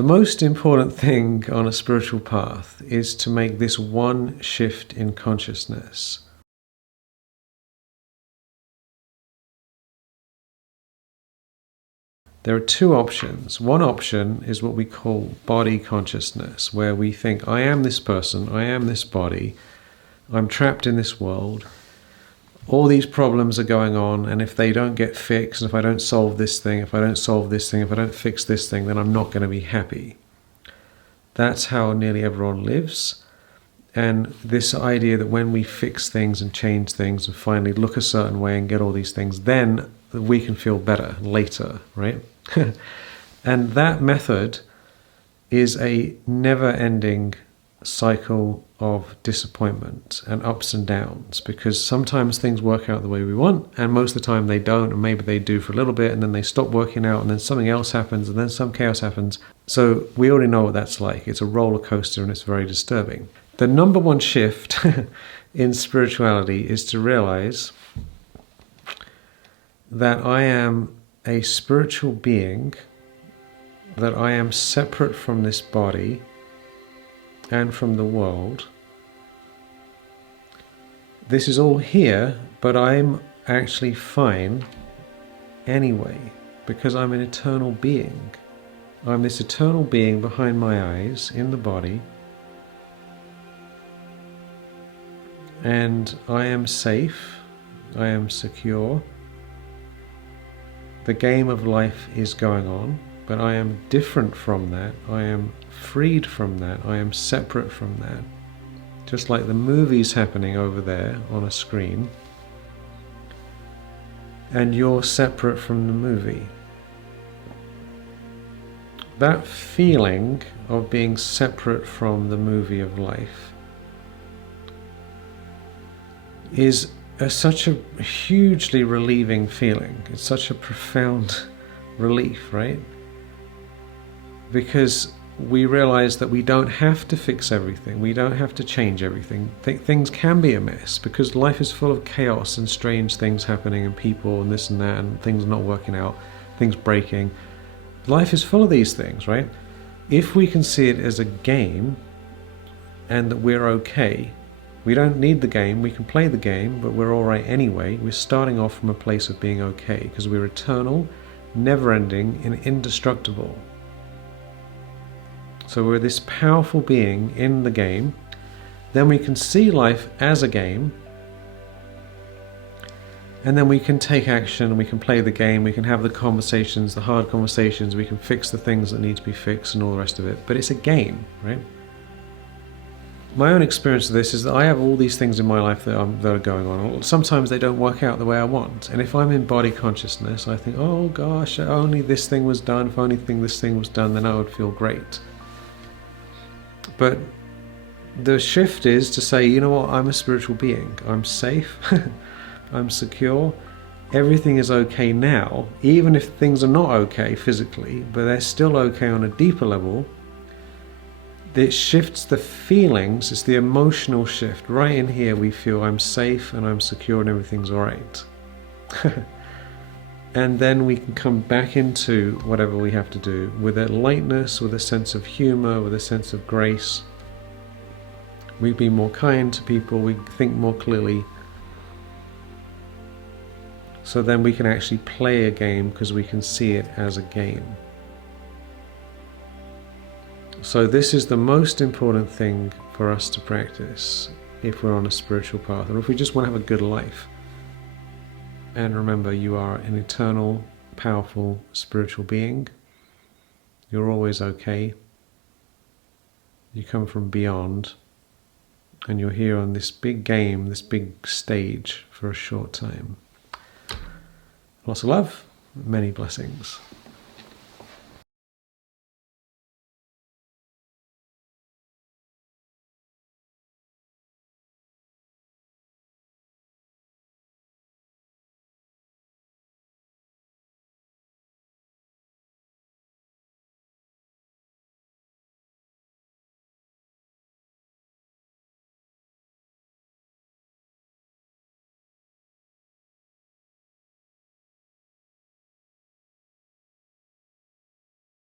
The most important thing on a spiritual path is to make this one shift in consciousness. There are two options. One option is what we call body consciousness, where we think, I am this person, I am this body, I'm trapped in this world, all these problems are going on, and if they don't get fixed, and if I don't solve this thing, if I don't solve this thing, if I don't fix this thing, then I'm not going to be happy. That's how nearly everyone lives. And this idea that when we fix things and change things and finally look a certain way and get all these things, then we can feel better later, right? And that method is a never-ending cycle of disappointment and ups and downs, because sometimes things work out the way we want, and most of the time they don't, and maybe they do for a little bit, and then they stop working out, and then something else happens, and then some chaos happens. So we already know what that's like. It's a roller coaster, and it's very disturbing. The number one shift in spirituality is to realize that I am a spiritual being, that I am separate from this body and from the world. This is all here, but I'm actually fine anyway, because I'm an eternal being. I'm this eternal being behind my eyes in the body, and I am safe, I am secure. The game of life is going on, but I am different from that. I am freed from that. I am separate from that. Just like the movie's happening over there on a screen, and you're separate from the movie. That feeling of being separate from the movie of life is such a hugely relieving feeling. It's such a profound relief, right? Because we realize that we don't have to fix everything. We don't have to change everything. Things can be a mess, because life is full of chaos and strange things happening, and people and this and that, and things not working out, things breaking. Life is full of these things, right? If we can see it as a game, and that we're okay, we don't need the game, we can play the game, but we're all right anyway. We're starting off from a place of being okay, because we're eternal, never-ending, and indestructible. So we're this powerful being in the game. Then we can see life as a game, and then we can take action, we can play the game, we can have the conversations, the hard conversations, we can fix the things that need to be fixed and all the rest of it. But it's a game, right? My own experience of this is that I have all these things in my life that are going on. Sometimes they don't work out the way I want. And if I'm in body consciousness, I think, oh gosh, only this thing was done. If only this thing was done, then I would feel great. But the shift is to say, you know what, I'm a spiritual being. I'm safe. I'm secure. Everything is okay now, even if things are not okay physically, but they're still okay on a deeper level. It shifts the feelings. It's the emotional shift. Right in here we feel I'm safe and I'm secure and everything's all right. And then we can come back into whatever we have to do with a lightness, with a sense of humor, with a sense of grace. We be more kind to people, we think more clearly. So then we can actually play a game, because we can see it as a game. So this is the most important thing for us to practice if we're on a spiritual path, or if we just want to have a good life. And remember, you are an eternal, powerful, spiritual being. You're always okay. You come from beyond, and you're here on this big game, this big stage for a short time. Lots of love, many blessings.